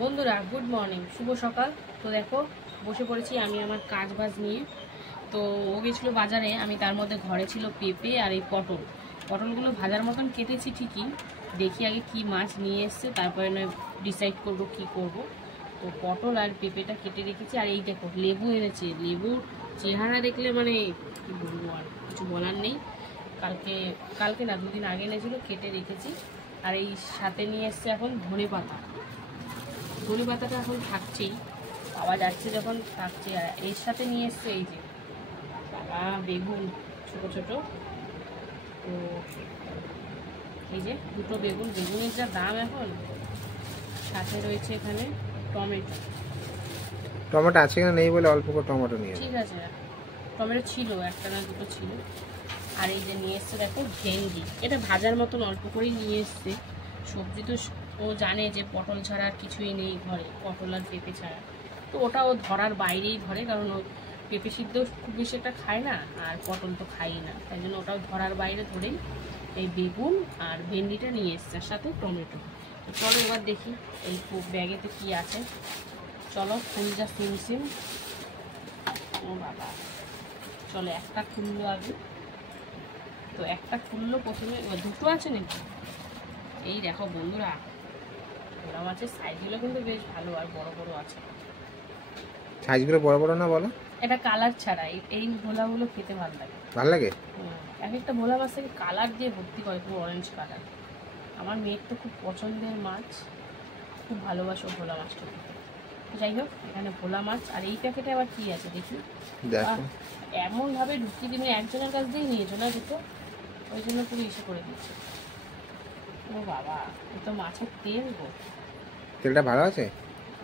বন্ধুরা good morning, শুভ সকাল। তো দেখো বসে পড়েছি আমি আমার কাজ বাজ নিয়ে। তো ও গেছিলো বাজারে, আমি তার মধ্যে ঘরে ছিল পেঁপে আর এই পটলগুলো ভাজার মতন কেটেছি ঠিকই। দেখি আগে কি মাছ নিয়ে এসছে, তারপরে নয় ডিসাইড করব কি করব। তো পটল আর পেঁপেটা কেটে রেখেছি। আর এই দেখো লেবু এনেছে, লেবুর চেহারা দেখলে মানে কি বলবো, আর কিছু বলার নেই। কালকে না দুদিন আগে এনেছিল, কেটে রেখেছি। আর এই সাথে নিয়ে এসছে এখন ধনে পাতাটা এখন থাকছেই, পাওয়া যাচ্ছে যখন থাকছে। আর এর সাথে নিয়ে এসছে এই যে বেগুন ছোট ছোট। তো এই যে দুটো বেগুনের যা দাম এখন। সাথে রয়েছে এখানে টমেটো আছে কিনা নেই বলে অল্প করে টমেটো নিয়ে। ঠিক আছে, টমেটো ছিল, একটা না দুটো ছিল। আর এই যে নিয়ে এসছে দেখো ভেন্ডি, এটা ভাজার মতন অল্প করেই নিয়ে এসছে। সবজি তো ও জানে যে পটল ছাড়া আর কিছুই নেই ঘরে, পটল আর পেঁপে ছাড়া। তো ওটা ও ধরার বাইরেই ধরে, কারণ ও পেঁপে সিদ্ধ খুব বেশি একটা খায় না, আর পটল তো খাই না, তাই জন্য ওটাও ধরার বাইরে ধরেই এই বেগুন আর ভেন্ডিটা নিয়ে এসছে, আর সাথে টমেটো। তো চলো এবার দেখি এই ব্যাগেতে কি আছে। চলো ফুল যা সিম ও বাবা, চলো একটা খুললো আগে। তো একটা খুললো প্রথমে, দুটো আছে নাকি? এই দেখো বন্ধুরা, ভোলা মাছের সাইজগুলো কিন্তু বেশ ভালো আর বড় বড় আছে। সাইজগুলো বড় বড় না বলো? এটা কালার ছাড়া এই ভোলাগুলো খেতে ভালো লাগে। ভালো লাগে? এক একটা ভোলা মাছ থেকে কালার দিয়ে ভর্তি করে, পুরো অরেঞ্জ কালার। আমার মেয়ের তো খুব পছন্দের মাছ, খুব ভালোবাসো ভোলা মাছটা খেতে। যাই হোক, এখানে ভোলা মাছ। আর এই প্যাকেটে আবার কি আছে দেখি। এমনভাবে ঢুকিয়ে দিনে একজনের কাছ দিয়েই নিয়েছো না দুটো, ওই জন্য পুরো ইসে করে দিচ্ছে। ও বাবা, এ তো মাছের তেল গো। তেলটা ভালো আছে?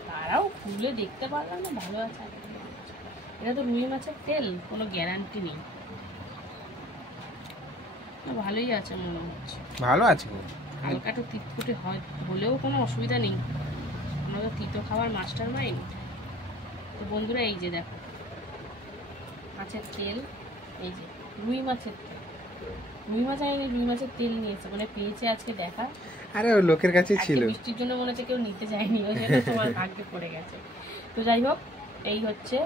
তারাও খুলে দেখতে পারলাম না ভালো আছে। এটা তো রুই মাছের তেল, কোনো গ্যারান্টি নেই। ভালোই আছে মনে হচ্ছে। ভালো আছে, হালকা একটু তিতকুটে হয় হলেও কোনো অসুবিধা নেই, আমরা তো তিতো খাবার মাস্টার মাইন্ড। তো বন্ধুরা এই যে দেখো মাছের তেল, এই যে রুই মাছের তেল। রুই মাছ আইনি, রুই মাছের তেল নিয়েছে, মানে পেয়েছে আজকে দেখা। আরে ওই লোকের কাছে ছিল, বৃষ্টির জন্য মনে হচ্ছে কেউ নিতে যায়নি, ওই জন্য তোমার ভাগ্যে পড়ে গেছে। তো যাই হোক, এই হচ্ছে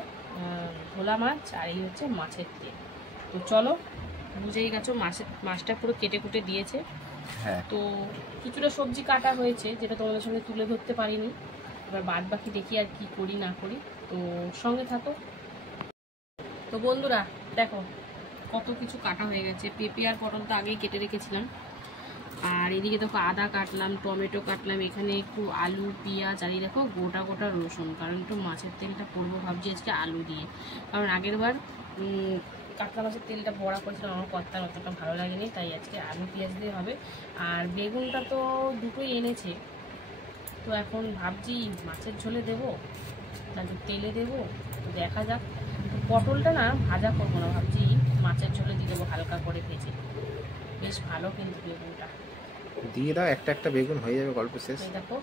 ভোলা মাছ আর এই হচ্ছে মাছের তেল। তো চলো, বুঝেই গেছো মাছটা পুরো কেটে কুটে দিয়েছে। হ্যাঁ। তো কিছুটা সবজি কাটা হয়েছে, যেটা তোমাদের সঙ্গে তুলে ধরতে পারিনি। এবার বাদ বাকি দেখি আর কি করি না করি, তো সঙ্গে থাকো। তো বন্ধুরা দেখো কত কিছু কাটা হয়ে গেছে। পেঁপে আর পটল তো আগেই কেটে রেখেছিলাম। আর এদিকে দেখো আদা কাটলাম, টমেটো কাটলাম, এখানে একটু আলু, পেঁয়াজ, আর এই দেখো গোটা গোটা রসুন, কারণ একটু মাছের তেলটা করবো ভাবছি আজকে আলু দিয়ে। কারণ আগের বার কাতলা মাছের তেলটা বড়া করেছিলাম, আমার কর্তার অতটা ভালো লাগেনি, তাই আজকে আলু পেঁয়াজ দিয়ে হবে। আর বেগুনটা তো দুটোই এনেছে, তো এখন ভাবছি মাছের ঝোলে দেবো নাকি তেলে দেবো, তো দেখা যাক। পটলটা না ভাজা করবো না, ভাবছি মাছের ঝোলে দিয়ে দেবো হালকা করে ভেজে। বেশ ভালো কিন্তু বেগুনটা দিয়ে দাও, একটা একটা বেগুন হয়ে যাবে, গল্প শেষ। দেখো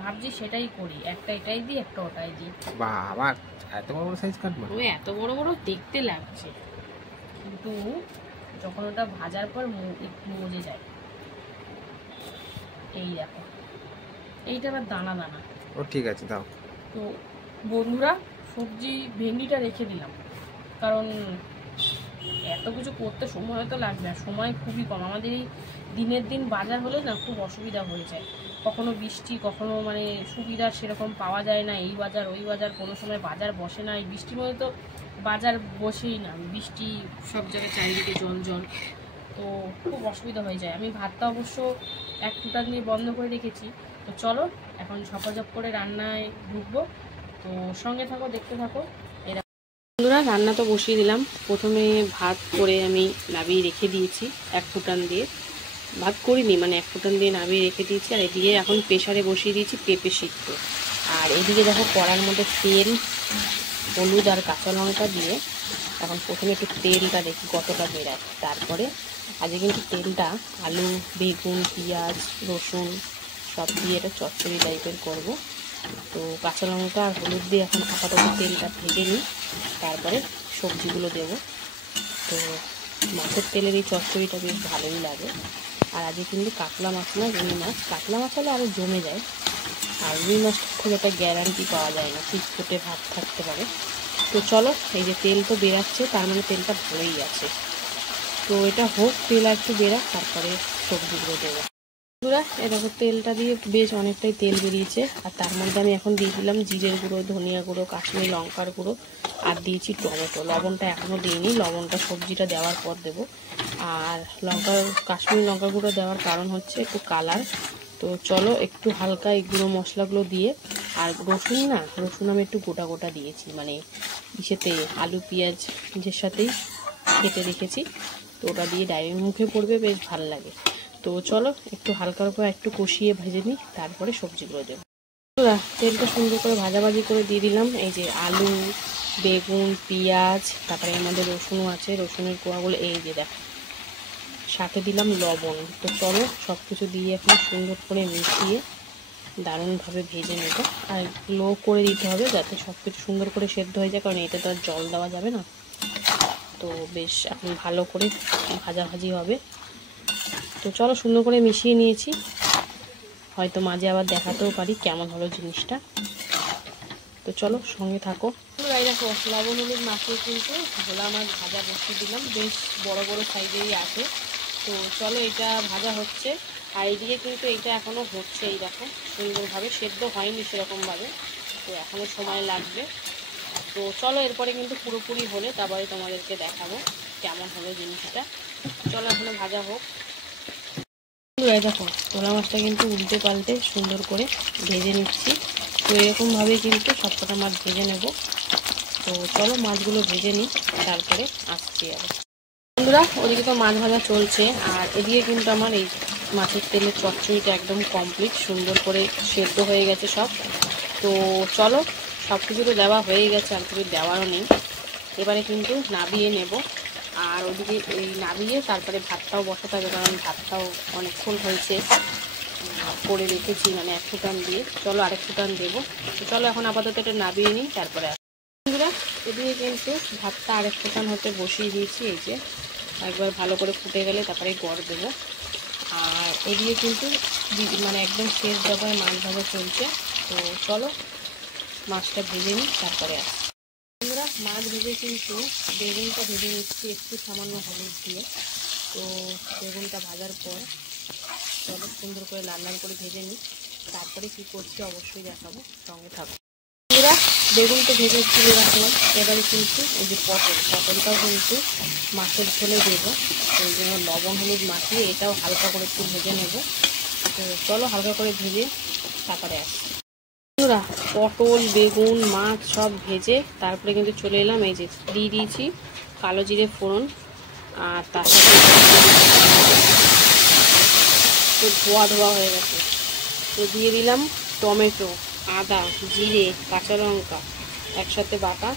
ভাবছি সেটাই করি, একটা এটাই দিই একটা ওটাই দিই। বাবা, এত বড় বড় সাইজ কাটবো? ওই এত বড় বড় দেখতে লাগছে, কিন্তু যখন ওটা ভাজার পর একটু মজে যায়। এই দেখো এইটা আবার দানা দানা। ও ঠিক আছে, দাও। তো বন্ধুরা সবজি ভেন্ডিটা রেখে দিলাম, কারণ এত কিছু করতে সময় তো লাগবে, আর সময় খুবই কম আমাদের। এই দিনের দিন বাজার হলে না খুব অসুবিধা হয়ে যায়, কখনো বৃষ্টি, কখনো মানে সুবিধা সেরকম পাওয়া যায় না। এই বাজার ওই বাজার, কোনো সময় বাজার বসে না। এই বৃষ্টির মধ্যে তো বাজার বসেই না, বৃষ্টি সব জায়গায় চারিদিকে জল জল, তো খুব অসুবিধা হয়ে যায়। আমি ভাতটা অবশ্য এক ফুটা দিয়ে বন্ধ করে রেখেছি। তো চলো এখন ঝপাঝপ করে রান্নায় ঢুকবো, তো সঙ্গে থাকো, দেখতে থাকো। বন্ধুরা রান্না তো বসিয়ে দিলাম। প্রথমে ভাত করে আমি নাবিয়ে রেখে দিয়েছি, এক ফুটান দিয়ে ভাত করিনি, মানে এক ফুটান দিয়ে নাবিয়ে রেখে দিয়েছি। আর এদিকে এখন প্রেশারে বসিয়ে দিয়েছি পেঁপে সিদ্ধ। আর এদিকে দেখো কড়ার মধ্যে তেল, হলুদ আর কাঁচা লঙ্কা দিয়ে এখন প্রথমে একটু তেলটা দেখি কতটা বেরায়, তারপরে আজকে কিন্তু তেলটা আলু, বেগুন, পেঁয়াজ, রসুন সব দিয়ে এটা চচ্চড়ি টাইপের করবো। তো কাঁচা লঙ্কা আর হলুদ দিয়ে এখন আপাতত তেলটা ভেজে নিই, তারপরে সবজিগুলো দেব। তো মাছের তেলের এই চচ্চড়িটা বেশ ভালোই লাগে। আর আজকে কিন্তু কাতলা মাছ না, রুই মাছ। কাতলা মাছ হলে আরও জমে যায়, আর রুই মাছটা খুব একটা গ্যারান্টি পাওয়া যায় না, চিটকুটে ভাব থাকতে পারে। তো চলো, এই যে তেল তো বেরাচ্ছে, তার মানে তেলটা ভালোই আছে। তো এটা হোক, তেল একটু বেরা, তারপরে সবজিগুলো দেবো। বন্ধুরা, দেখো তেলটা দিয়ে বেশ অনেকটাই তেল বেরিয়েছে। আর তার মধ্যে আমি এখন দিয়ে দিলাম জিরের গুঁড়ো, ধনিয়া গুঁড়ো, কাশ্মীরি লঙ্কার গুঁড়ো, আর দিয়েছি টমেটো। লবণটা এখনও দিইনি, লবণটা সবজিটা দেওয়ার পর দেবো। আর কাশ্মীরি লঙ্কার গুঁড়ো দেওয়ার কারণ হচ্ছে একটু কালার। তো চলো, একটু হালকা এই গুঁড়ো মশলাগুলো দিয়ে, আর রসুন আমি একটু গোটা গোটা দিয়েছি, মানে ইসেতে আলু পেঁয়াজ যে সাথেই কেটে রেখেছি। তো ওটা দিয়ে ডাইরেক্ট মুখে পড়বে, বেশ ভালো লাগে। তো চলো, একটু হালকার উপর একটু কষিয়ে ভেজে নিই, তারপরে সবজিগুলো দেবো। তেলটা সুন্দর করে ভাজাভাজি করে দিয়ে দিলাম এই যে আলু, বেগুন, পেঁয়াজ, তারপরে এর মধ্যে রসুনও আছে, রসুনের কোয়াগুলো এই যে দেখো, সাথে দিলাম লবণ। তো চলো, সব কিছু দিয়ে এখন সুন্দর করে মিশিয়ে দারুণভাবে ভেজে নেব। আর লো করে দিতে হবে যাতে সব কিছু সুন্দর করে সেদ্ধ হয়ে যায়, কারণ এটা তো আর জল দেওয়া যাবে না। তো বেশ এখন ভালো করে ভাজাভাজি হবে। তো চলো, সুন্দর করে মিশিয়ে নিয়েছি, হয়তো মাঝে আবার দেখাতেও পারি কেমন হলো জিনিসটা। তো চলো, সঙ্গে থাকো। এই দেখো, লবণ হলুদ মাখিয়ে কিন্তু ভোলা মাছ ভাজা বসিয়ে দিলাম, বেশ বড় বড় সাইজেরই আছে। তো চলো, এটা ভাজা হচ্ছে, আর এইদিকে কিন্তু এটা এখনও হচ্ছে। এই দেখো, সুন্দরভাবে সেদ্ধ হয়নি সেরকমভাবে, তো এখনও সময় লাগবে। তো চলো, এরপরে কিন্তু পুরোপুরি হলে তারপরে তোমাদেরকে দেখাবো কেমন হলো জিনিসটা। চলো, এখনও ভাজা হোক। দেখো, ভোলা মাছটা কিন্তু উল্টে পাল্টে সুন্দর করে ভেজে নিচ্ছি। তো এরকমভাবে কিন্তু সবকটা মাছ ভেজে নেব। তো চলো, মাছগুলো ভেজে নিই, তারপরে আসছি আবার। বন্ধুরা, ওদিকে তো মাছ ভাজা চলছে, আর এদিকে কিন্তু আমার এই মাছের তেলের চচ্চড়িটা একদম কমপ্লিট, সুন্দর করে সেদ্ধ হয়ে গেছে সব। তো চলো, সব কিছু তো দেওয়া হয়ে গেছে, আর কিছু দেওয়ারও নেই। এবারে কিন্তু নাবিয়ে নেব। আর ওদিকে এই নাবিয়ে তারপরে ভাতটাও বসাতে হবে, কারণ ভাতটাও অনেকক্ষণ হয়েছে করে রেখেছি, মানে 1 ফুটান দিয়ে। চলো, আরেক ফুটান দেবো। তো চলো, এখন আপাতত এটা নাবিয়ে নিই, তারপরে বন্ধুরা, এদিকে কিন্তু ভাতটা আরেক ফুটান হতে বসিয়ে দিয়েছি। এই যে একবার ভালো করে ফুটে গেলে তারপরে গড় দেবো। আর এদিকে কিন্তু মানে একদম শেষ দফায় মাছ ভাজা চলছে। তো চলো, মাছটা ভেজে নিই, তারপরে আসি। বন্ধুরা, মাছ ভেজে কিন্তু বেগুনটা ভেজে নিচ্ছি একটু সামান্য হলুদ দিয়ে। তো বেগুনটা ভাজার পর চলো, সুন্দর করে লাল লাল করে ভেজে নিই, তারপরে কী করছি অবশ্যই দেখাবো, সঙ্গে থাকো। বন্ধুরা, বেগুন তো ভেজে তুলে রাখলাম, এবারে কিন্তু এই যে পটলটাও কিন্তু মাছের ঝোলে দেবো। তো এই জন্য লবণ হলুদ মাখিয়ে এটাও হালকা করে একটু ভেজে নেব। তো চলো, হালকা করে ভেজে তারপরে আসি। বন্ধুরা, পটল, বেগুন, মাছ সব ভেজে তারপরে কিন্তু চলে এলাম, এই যে দিয়ে দিয়েছি কালো জিরে ফোড়ন, আর তার সাথে তো ধোয়া হয়ে গেছে। তো দিয়ে দিলাম টমেটো, আদা, জিরে, কাঁচা লঙ্কা একসাথে বাটা,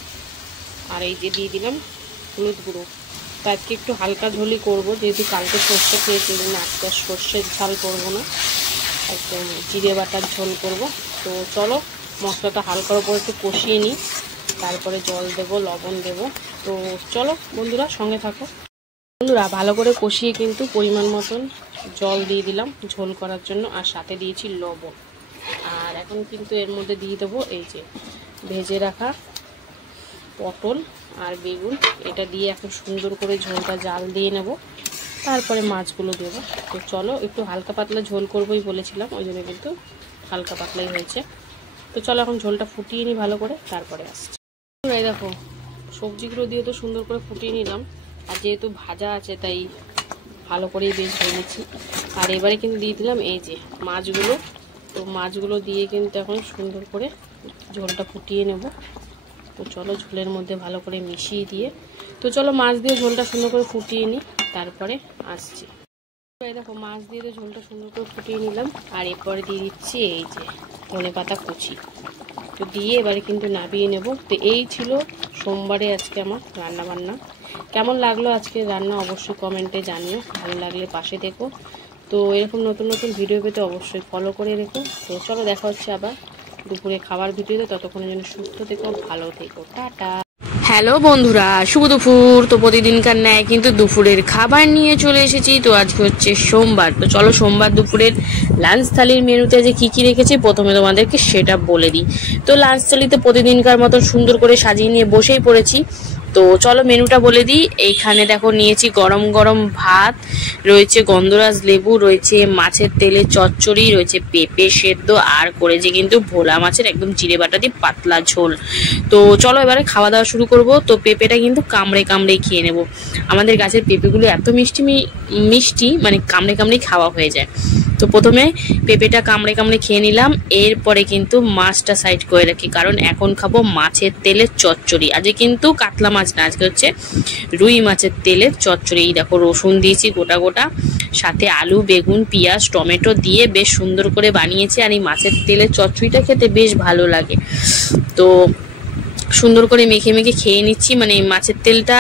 আর এই যে দিয়ে দিলাম হলুদ গুঁড়ো। তো আজকে একটু হালকা ঝোলই করবো, যেহেতু কালকে সর্ষে খেয়েছি, আজকে আর সর্ষের ঝাল করবো না, একদম জিরে বাটার ঝোল করব। তো চলো, মশলাটা হালকার উপর একটু কষিয়ে নিই, তারপরে জল দেব, লবণ দেব। তো চলো বন্ধুরা, সঙ্গে থাকো। বন্ধুরা, ভালো করে কষিয়ে কিন্তু পরিমাণ মতন জল দিয়ে দিলাম ঝোল করার জন্য, আর সাথে দিয়েছি লবণ। আর এখন কিন্তু এর মধ্যে দিয়ে দেবো এই যে ভেজে রাখা পটল আর বেগুন, এটা দিয়ে এখন সুন্দর করে ঝোলটা জাল দিয়ে নেব, তারপরে মাছগুলো দেবো। তো চলো, একটু হালকা পাতলা ঝোল করবোই বলেছিলাম, ওই জন্য কিন্তু হালকা পাতলাই হয়েছে। তো চলো, এখন ঝোলটা ফুটিয়ে নিই ভালো করে, তারপরে আসছি। এই দেখো, সবজিগুলো দিয়ে তো সুন্দর করে ফুটিয়ে নিলাম, আর যেহেতু ভাজা আছে তাই ভালো করেই বেশ ভেজেছি। আর এবারে কিন্তু দিয়ে দিলাম এই যে মাছগুলো। তো মাছগুলো দিয়ে কিন্তু এখন সুন্দর করে ঝোলটা ফুটিয়ে নেব। তো চলো, ঝোলের মধ্যে ভালো করে মিশিয়ে দিয়ে, তো চলো মাছ দিয়ে ঝোলটা সুন্দর করে ফুটিয়ে নিই, তারপরে আসছি। এই দেখো, মাছ দিয়ে তো ঝোলটা সুন্দর করে ফুটিয়ে নিলাম, আর এরপরে দিয়ে দিচ্ছি এই যে ধনেপাতা কুচি। তো দিয়ে এবারে কিন্তু নাবিয়ে নেব। তো এই ছিল সোমবারে আজকে আমার রান্নাবান্না। কেমন লাগলো আজকে রান্না অবশ্যই কমেন্টে জানিও, ভালো লাগলে পাশে থেকো। তো এরকম নতুন নতুন ভিডিও পেতে অবশ্যই ফলো করে রেখো। তো চলো, দেখা হচ্ছে আবার দুপুরে খাবার ভিডিওতে, ততক্ষণের জন্য সুস্থ থেকো, ভালো থেকো, টাটা। হ্যালো বন্ধুরা, শুভ দুপুর। তো প্রতিদিনকার ন্যায় কিন্তু দুপুরের খাবার নিয়ে চলে এসেছি। তো আজকে হচ্ছে সোমবার। তো চলো সোমবার দুপুরের লাঞ্চ থালির মেনুতে যে কি কি রেখেছি প্রথমে তোমাদেরকে সেটা বলে দিই। তো লাঞ্চ থালিতে প্রতিদিনকার মতো সুন্দর করে সাজিয়ে নিয়ে বসেই পড়েছি। তো চলো মেনুটা বলে দিই। এইখানে দেখো নিয়েছি গরম গরম ভাত, রয়েছে গন্ধরাজ লেবু, রয়েছে মাছের তেলের চচ্চড়ি, রয়েছে পেঁপে সেদ্ধ, আর করেছে কিন্তু ভোলা মাছের একদম জিরে বাটা দিয়ে পাতলা ঝোল। তো চলো এবারে খাওয়া দাওয়া শুরু করব। তো পেঁপেটা কিন্তু কামড়ে কামড়েই খেয়ে নেব। আমাদের গাছের পেঁপেগুলো এত মিষ্টি মানে কামড়ে কামড়েই খাওয়া হয়ে যায়। তো প্রথমে পেঁপেটা কামড়ে কামড়ে খেয়ে নিলাম। এরপরে কিন্তু মাছটা সাইড করে রাখি, কারণ এখন খাবো মাছের তেলের চচ্চড়ি। আজকে কিন্তু কাতলা মাছ না, আজকে হচ্ছে রুই মাছের তেলের চচ্চড়ি। এই দেখো রসুন দিয়েছি গোটা গোটা, সাথে আলু, বেগুন, পেঁয়াজ, টমেটো দিয়ে বেশ সুন্দর করে বানিয়েছি। আর এই মাছের তেলের চচ্চড়িটা খেতে বেশ ভালো লাগে। তো সুন্দর করে মেখে মেখে খেয়ে নিচ্ছি। মানে মাছের তেলটা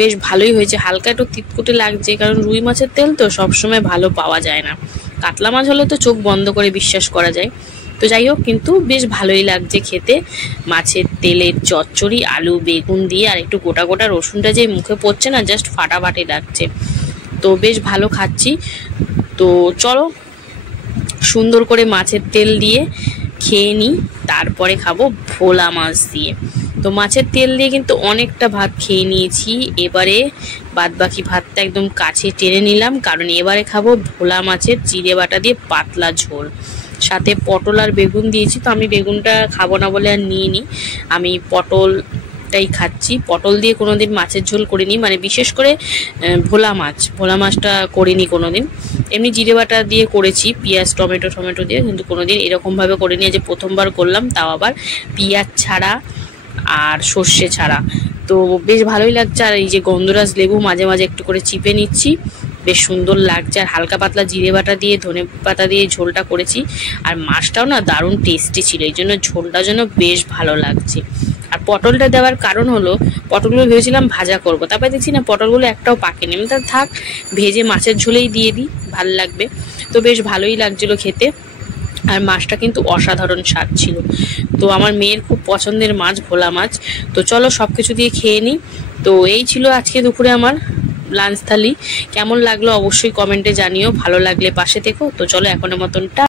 বেশ ভালোই হয়েছে, হালকা একটু তিতকুটে লাগছে, কারণ রুই মাছের তেল তো সবসময় ভালো পাওয়া যায় না। কাতলা মাছ হলে তো চোখ বন্ধ করে বিশ্বাস করা যায়। তো যাই হোক, কিন্তু বেশ ভালোই লাগছে খেতে। মাছের তেলের চচ্চড়ি আলু বেগুন দিয়ে আর একটু গোটা গোটা রসুনটা যে মুখে পড়ছে না, জাস্ট ফাটাফাটি লাগছে। তো বেশ ভালো খাচ্ছি। তো চলো সুন্দর করে মাছের তেল দিয়ে খেয়ে নিই, তারপরে খাবো ভোলা মাছ দিয়ে। তো মাছের তেল দিয়ে কিন্তু অনেকটা ভাত খেয়ে নিয়েছি। এবারে বাদ বাকি ভাতটা একদম কাছে টেনে নিলাম, কারণ এবারে খাবো ভোলা মাছের জিরে বাটা দিয়ে পাতলা ঝোল। সাথে পটল আর বেগুন দিয়েছি। তো আমি বেগুনটা খাবো না বলে আর নিইনি, আমি পটলটাই খাচ্ছি। পটল দিয়ে কোনোদিন মাছের ঝোল করিনি, মানে বিশেষ করে ভোলা মাছটা করিনি কোনোদিন। এমনি জিরে বাটা দিয়ে করেছি, পেঁয়াজ টমেটো দিয়ে, কিন্তু কোনোদিন এরকমভাবে করিনি। যে প্রথমবার করলাম, তাও আবার পেঁয়াজ ছাড়া আর সর্ষে ছাড়া। তো বেশ ভালোই লাগছে। আর এই যে গন্ধরাজ লেবু মাঝে মাঝে একটু করে চিপে নিচ্ছি, বেশ সুন্দর লাগছে। আর হালকা পাতলা জিরে বাটা দিয়ে ধনে পাতা দিয়ে ঝোলটা করেছি। আর মাছটাও না দারুণ টেস্টি ছিল, এই জন্য ঝোলটা যেন বেশ ভালো লাগছে। আর পটলটা দেওয়ার কারণ হলো, পটলগুলো ভেবেছিলাম ভাজা করব, তারপরে দেখছি না পটলগুলো একটাও পাকেনি। আমি তার থাক, ভেজে মাছের ঝোলেই দিয়ে দিই, ভাল লাগবে। তো বেশ ভালোই লাগছিল খেতে। আর মাছটা কিন্তু অসাধারণ স্বাদ ছিল। তো আমার মেয়ের খুব পছন্দের মাছ ভোলা মাছ। তো চলো সব কিছু দিয়ে খেয়ে নিই। তো এই ছিল আজকে দুপুরে আমার লাঞ্চ থালি। কেমন লাগলো অবশ্যই কমেন্টে জানিও, ভালো লাগলে পাশে থেকো। তো চলো এখনের মতনটা